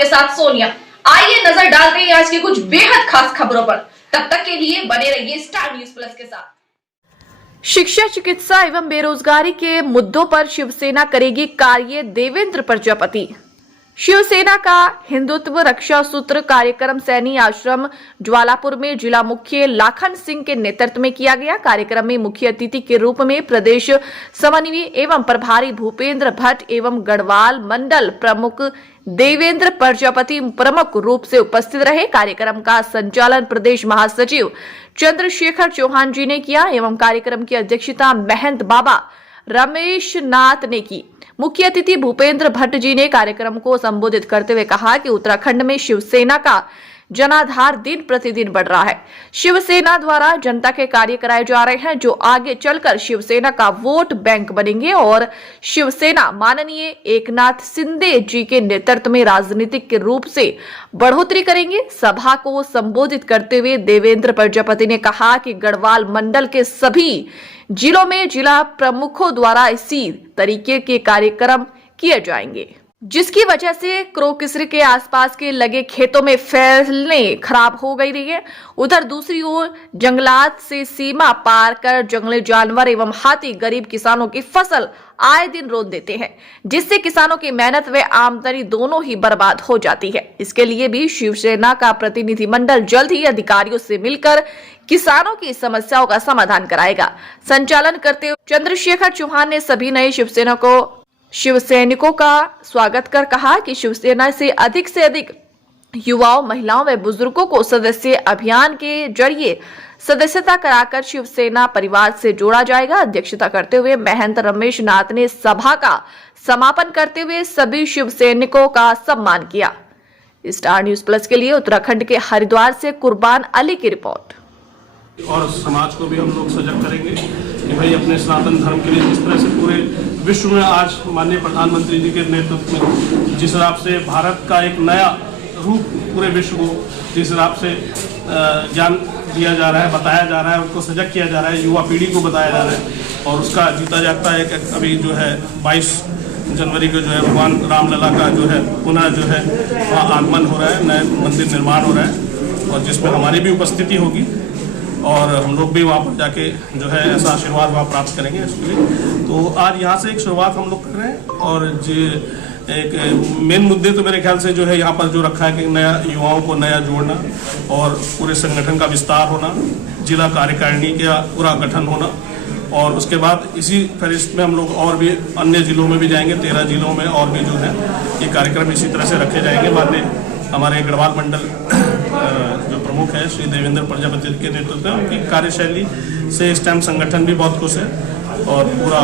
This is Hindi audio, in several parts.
आपके साथ सोनिया। आइए नजर डालते हैं आज की कुछ बेहद खास खबरों पर। तब तक के लिए बने रहिए स्टार न्यूज प्लस के साथ। शिक्षा, चिकित्सा एवं बेरोजगारी के मुद्दों पर शिवसेना करेगी कार्य, देवेंद्र प्रजापति। शिवसेना का हिंदुत्व रक्षा सूत्र कार्यक्रम सैनी आश्रम ज्वालापुर में जिला मुख्य लाखन सिंह के नेतृत्व में किया गया। कार्यक्रम में मुख्य अतिथि के रूप में प्रदेश समन्वय एवं प्रभारी भूपेंद्र भट्ट एवं गढ़वाल मंडल प्रमुख देवेंद्र प्रजापति प्रमुख रूप से उपस्थित रहे। कार्यक्रम का संचालन प्रदेश महासचिव चंद्रशेखर चौहान जी ने किया एवं कार्यक्रम की अध्यक्षता महंत बाबा रमेश नाथ ने की। मुख्य अतिथि भूपेंद्र भट्ट जी ने कार्यक्रम को संबोधित करते हुए कहा कि उत्तराखंड में शिवसेना का जनाधार दिन प्रतिदिन बढ़ रहा है। शिवसेना द्वारा जनता के कार्य कराए जा रहे हैं जो आगे चलकर शिवसेना का वोट बैंक बनेंगे और शिवसेना माननीय एकनाथ शिंदे जी के नेतृत्व में राजनीतिक के रूप से बढ़ोतरी करेंगे। सभा को संबोधित करते हुए देवेंद्र प्रजापति ने कहा कि गढ़वाल मंडल के सभी जिलों में जिला प्रमुखों द्वारा इसी तरीके के कार्यक्रम किए जाएंगे, जिसकी वजह से क्रोकिसरी के आसपास के लगे खेतों में फसलें खराब हो गई रही है। उधर दूसरी ओर जंगलात से सीमा पार कर जंगली जानवर एवं हाथी गरीब किसानों की फसल आए दिन रोक देते हैं, जिससे किसानों की मेहनत व आमदनी दोनों ही बर्बाद हो जाती है। इसके लिए भी शिवसेना का प्रतिनिधिमंडल जल्द ही अधिकारियों से मिलकर किसानों की समस्याओं का समाधान कराएगा। संचालन करते हुए चंद्रशेखर चौहान ने सभी नए शिवसैनिकों का स्वागत कर कहा कि शिवसेना से अधिक युवाओं, महिलाओं व बुजुर्गों को सदस्य अभियान के जरिए सदस्यता कराकर शिवसेना परिवार से जोड़ा जाएगा। अध्यक्षता करते हुए महंत रमेश नाथ ने सभा का समापन करते हुए सभी शिवसैनिकों का सम्मान किया। स्टार न्यूज प्लस के लिए उत्तराखंड के हरिद्वार से कुर्बान अली की रिपोर्ट। और समाज को भी हम लोग सजग करेंगे कि भाई अपने सनातन धर्म के लिए जिस तरह से पूरे विश्व में आज माननीय प्रधानमंत्री जी के नेतृत्व में जिस हिसाब से भारत का एक नया रूप पूरे विश्व को जिस हिसाब से ज्ञान दिया जा रहा है, बताया जा रहा है, उनको सजग किया जा रहा है, युवा पीढ़ी को बताया जा रहा है और उसका जीता जागता एक अभी जो है 22 जनवरी को जो है भगवान रामलला का जो है पुनः जो है वहाँ आगमन हो रहा है, नए मंदिर निर्माण हो रहा है और जिसमें हमारी भी उपस्थिति होगी और हम लोग भी वहाँ पर जाके जो है ऐसा आशीर्वाद वहाँ प्राप्त करेंगे इसके लिए। तो आज यहाँ से एक शुरुआत हम लोग कर रहे हैं और एक मेन मुद्दे तो मेरे ख्याल से जो है यहाँ पर जो रखा है कि नया युवाओं को नया जोड़ना और पूरे संगठन का विस्तार होना, जिला कार्यकारिणी का पूरा गठन होना और उसके बाद इसी फहरिस्त में हम लोग और भी अन्य जिलों में भी जाएंगे, 13 जिलों में और भी जो है ये कार्यक्रम इसी तरह से रखे जाएंगे। माननीय हमारे गढ़वाल मंडल जो प्रमुख है श्री देवेंद्र प्रजापति के नेतृत्व में उनकी कार्यशैली से इस टाइम संगठन भी बहुत खुश है और पूरा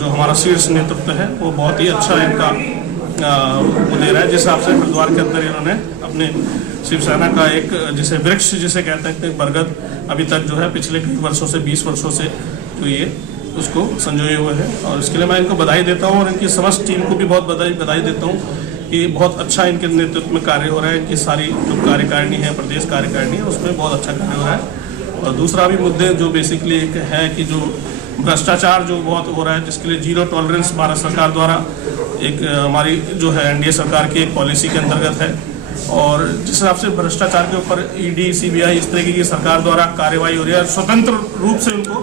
जो हमारा शीर्ष नेतृत्व है वो बहुत ही अच्छा इनका वो दे रहा है। जिस हिसाब से हरिद्वार के अंदर इन्होंने अपने शिवसेना का एक जिसे वृक्ष जिसे कहते हैं बरगद अभी तक जो है पिछले कई वर्षों से 20 वर्षों से जो ये उसको संजोए हुए हैं और इसके लिए मैं इनको बधाई देता हूँ और इनकी समस्त टीम को भी बहुत बधाई देता हूँ कि बहुत अच्छा इनके नेतृत्व में कार्य हो रहा है। इनकी सारी जो कार्यकारिणी है, प्रदेश कार्यकारिणी है, उसमें बहुत अच्छा कार्य हो रहा है। और दूसरा भी मुद्दे जो बेसिकली एक है कि जो भ्रष्टाचार जो बहुत हो रहा है जिसके लिए जीरो टॉलरेंस भारत सरकार द्वारा एक हमारी जो है एनडीए सरकार की एक पॉलिसी के अंतर्गत है और जिस हिसाब से भ्रष्टाचार के ऊपर ईडी, सीबीआई इस तरह की सरकार द्वारा कार्रवाई हो रही है, स्वतंत्र रूप से उनको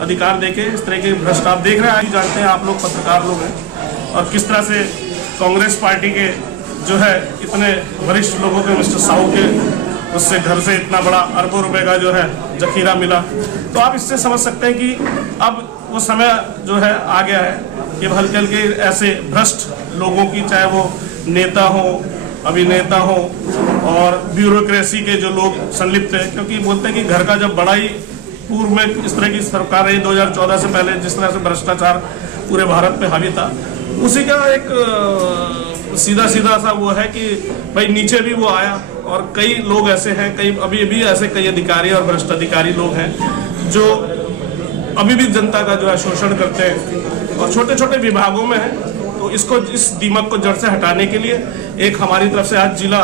अधिकार देके इस तरह के भ्रष्ट आप देख रहे हैं, जानते हैं आप लोग पत्रकार लोग हैं और किस तरह से कांग्रेस पार्टी के जो है इतने वरिष्ठ लोगों के मिस्टर साहू के उससे घर से इतना बड़ा अरबों रुपए का जो है जखीरा मिला। तो आप इससे समझ सकते हैं कि अब वो समय जो है आ गया है कि हल्के हल्के ऐसे भ्रष्ट लोगों की, चाहे वो नेता हो, अभिनेता हो और ब्यूरोक्रेसी के जो लोग संलिप्त हैं, क्योंकि बोलते हैं कि घर का जब बड़ा ही पूर्व में इस तरह की सरकार रही 2014 से पहले जिस तरह से भ्रष्टाचार पूरे भारत पे हावी था उसी का एक सीधा सा वो है कि भाई नीचे भी वो आया और कई लोग ऐसे हैं, कई अभी भी ऐसे कई अधिकारी और भ्रष्ट अधिकारी लोग हैं जो अभी भी जनता का जो है शोषण करते हैं और छोटे छोटे विभागों में है। तो इसको इस दीमक को जड़ से हटाने के लिए एक हमारी तरफ से आज जिला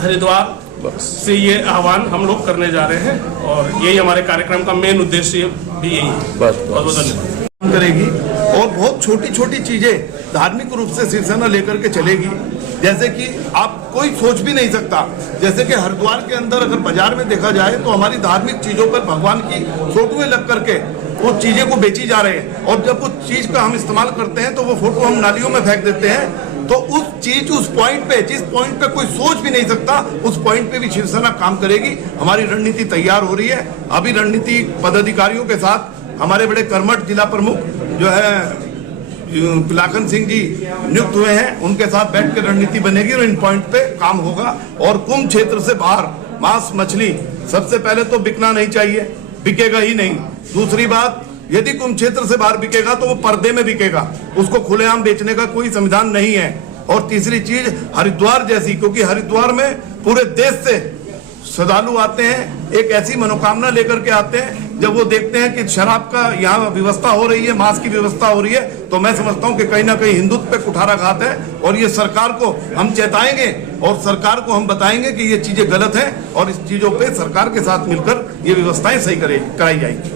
हरिद्वार से ये आह्वान हम लोग करने जा रहे हैं और यही हमारे कार्यक्रम का मेन उद्देश्य भी यही है। बहुत धन्यवाद करेगी और बहुत छोटी छोटी चीजें धार्मिक रूप से शिवसेना लेकर के चलेगी। जैसे कि आप कोई सोच भी नहीं सकता। जैसे कि हरिद्वार के अंदर अगर बाजार में देखा जाए तो हमारी धार्मिक चीजों पर भगवान की फोटोएं लग करके वो चीजें को बेची जा रही है, और जब उस चीज का हम इस्तेमाल करते हैं तो वो फोटो हम नालियों में फेंक देते हैं। तो उस चीज, उस पॉइंट पे, जिस पॉइंट पे कोई सोच भी नहीं सकता, उस पॉइंट पे भी शिवसेना काम करेगी। हमारी रणनीति तैयार हो रही है। अभी रणनीति पदाधिकारियों के साथ हमारे बड़े कर्मठ जिला प्रमुख जो है पिलाखन सिंह जी नियुक्त हुए हैं, उनके साथ बैठ के रणनीति बनेगी और इन पॉइंट पे काम होगा। और कुंभ क्षेत्र से बाहर मांस मछली सबसे पहले तो बिकना नहीं चाहिए, बिकेगा ही नहीं। दूसरी बात, यदि कुंभ क्षेत्र से बाहर बिकेगा तो वो पर्दे में बिकेगा, उसको खुलेआम बेचने का कोई संविधान नहीं है। और तीसरी चीज, हरिद्वार जैसी, क्योंकि हरिद्वार में पूरे देश से श्रद्धालु आते हैं, एक ऐसी मनोकामना लेकर के आते हैं। जब वो देखते हैं कि शराब का यहाँ व्यवस्था हो रही है, मांस की व्यवस्था हो रही है, तो मैं समझता हूँ कि कहीं ना कहीं हिंदुत्व पे कुठाराघात है। और ये सरकार को हम चेताएंगे और सरकार को हम बताएंगे कि ये चीजें गलत हैं और इस चीजों पे सरकार के साथ मिलकर ये व्यवस्थाएं सही कराई जाएंगी।